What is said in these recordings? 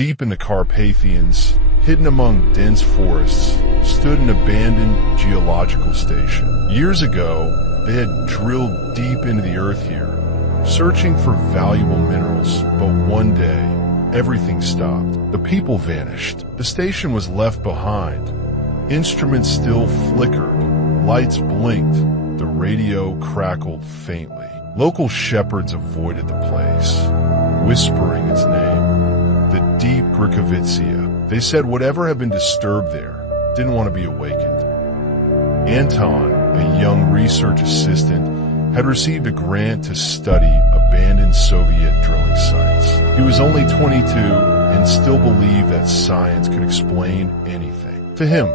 Deep in the Carpathians, hidden among dense forests, stood an abandoned geological station. Years ago, they had drilled deep into the earth here, searching for valuable minerals, but one day, everything stopped. The people vanished. The station was left behind. Instruments still flickered, lights blinked, the radio crackled faintly. Local shepherds avoided the place, whispering its name, the deep Grikovitsia. They said whatever had been disturbed there didn't want to be awakened. Anton, a young research assistant, had received a grant to study abandoned Soviet drilling sites. He was only 22 and still believed that science could explain anything. To him,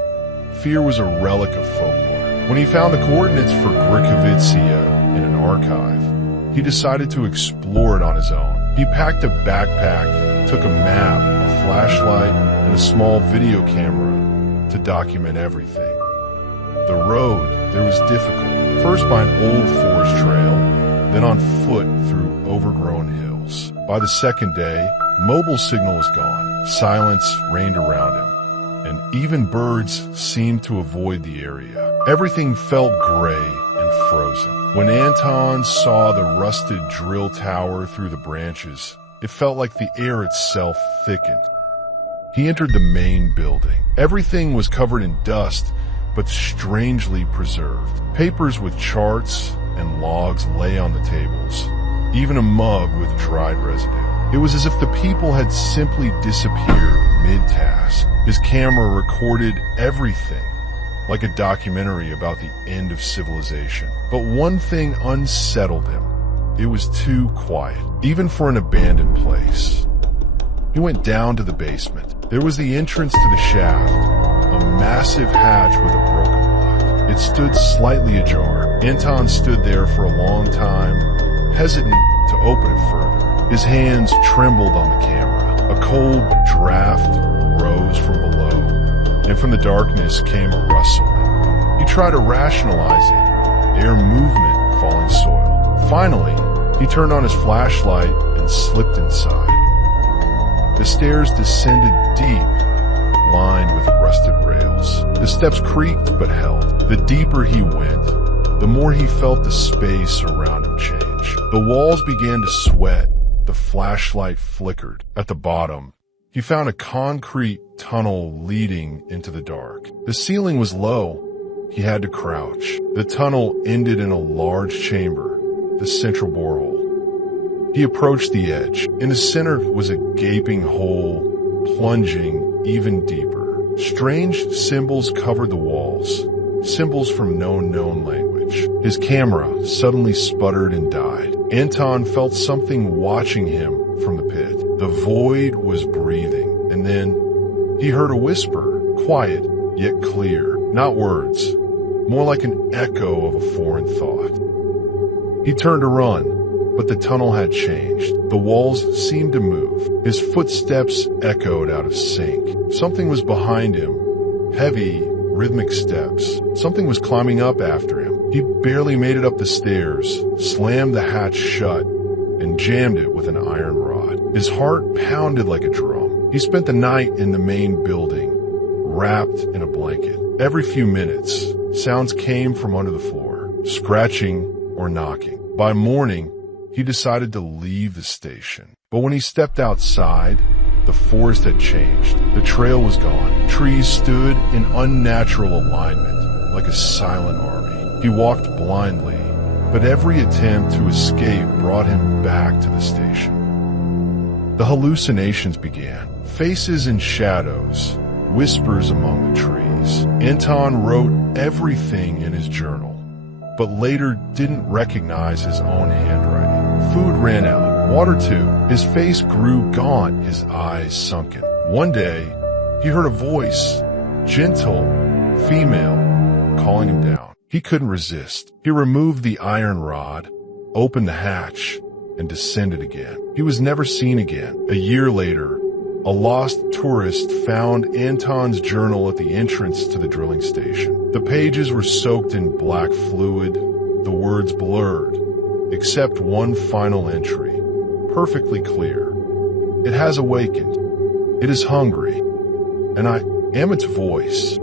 fear was a relic of folklore. When he found the coordinates for Grikovitsia in an archive, he decided to explore it on his own. He packed a backpack, took a map, a flashlight, and a small video camera to document everything. The road there was difficult. First by an old forest trail, then on foot through overgrown hills. By the second day, mobile signal was gone. Silence reigned around him, and even birds seemed to avoid the area. Everything felt gray and frozen. When Anton saw the rusted drill tower through the branches, it felt like the air itself thickened. He entered the main building. Everything was covered in dust, but strangely preserved. Papers with charts and logs lay on the tables, even a mug with dried residue. It was as if the people had simply disappeared mid-task. His camera recorded everything, like a documentary about the end of civilization. But one thing unsettled him. It was too quiet, even for an abandoned place. He went down to the basement. There was the entrance to the shaft, a massive hatch with a broken lock. It stood slightly ajar. Anton stood there for a long time, hesitant to open it further. His hands trembled on the camera. A cold draft rose from below, and from the darkness came a rustling. He tried to rationalize it, air movement, falling soil. Finally, he turned on his flashlight and slipped inside. The stairs descended deep, lined with rusted rails. The steps creaked but held. The deeper he went, the more he felt the space around him change. The walls began to sweat. The flashlight flickered. At the bottom, he found a concrete tunnel leading into the dark. The ceiling was low. He had to crouch. The tunnel ended in a large chamber, the central borehole. He approached the edge. In the center was a gaping hole, plunging even deeper. Strange symbols covered the walls, symbols from no known language. His camera suddenly sputtered and died. Anton felt something watching him from the pit. The void was breathing, and then he heard a whisper, quiet yet clear. Not words, more like an echo of a foreign thought. He turned to run, but the tunnel had changed. The walls seemed to move. His footsteps echoed out of sync. Something was behind him, heavy, rhythmic steps. Something was climbing up after him. He barely made it up the stairs, slammed the hatch shut, and jammed it with an iron rod. His heart pounded like a drum. He spent the night in the main building, wrapped in a blanket. Every few minutes, sounds came from under the floor, scratching or knocking. By morning, he decided to leave the station. But when he stepped outside, the forest had changed. The trail was gone. Trees stood in unnatural alignment, like a silent army. He walked blindly, but every attempt to escape brought him back to the station. The hallucinations began. Faces and shadows, whispers among the trees. Anton wrote everything in his journal, but later didn't recognize his own handwriting. Food ran out, water too. His face grew gaunt, his eyes sunken. One day, he heard a voice, gentle, female, calling him down. He couldn't resist. He removed the iron rod, opened the hatch, and descended again. He was never seen again. A year later, a lost tourist found Anton's journal at the entrance to the drilling station. The pages were soaked in black fluid, the words blurred, except one final entry, perfectly clear. It has awakened. It is hungry, and I am its voice.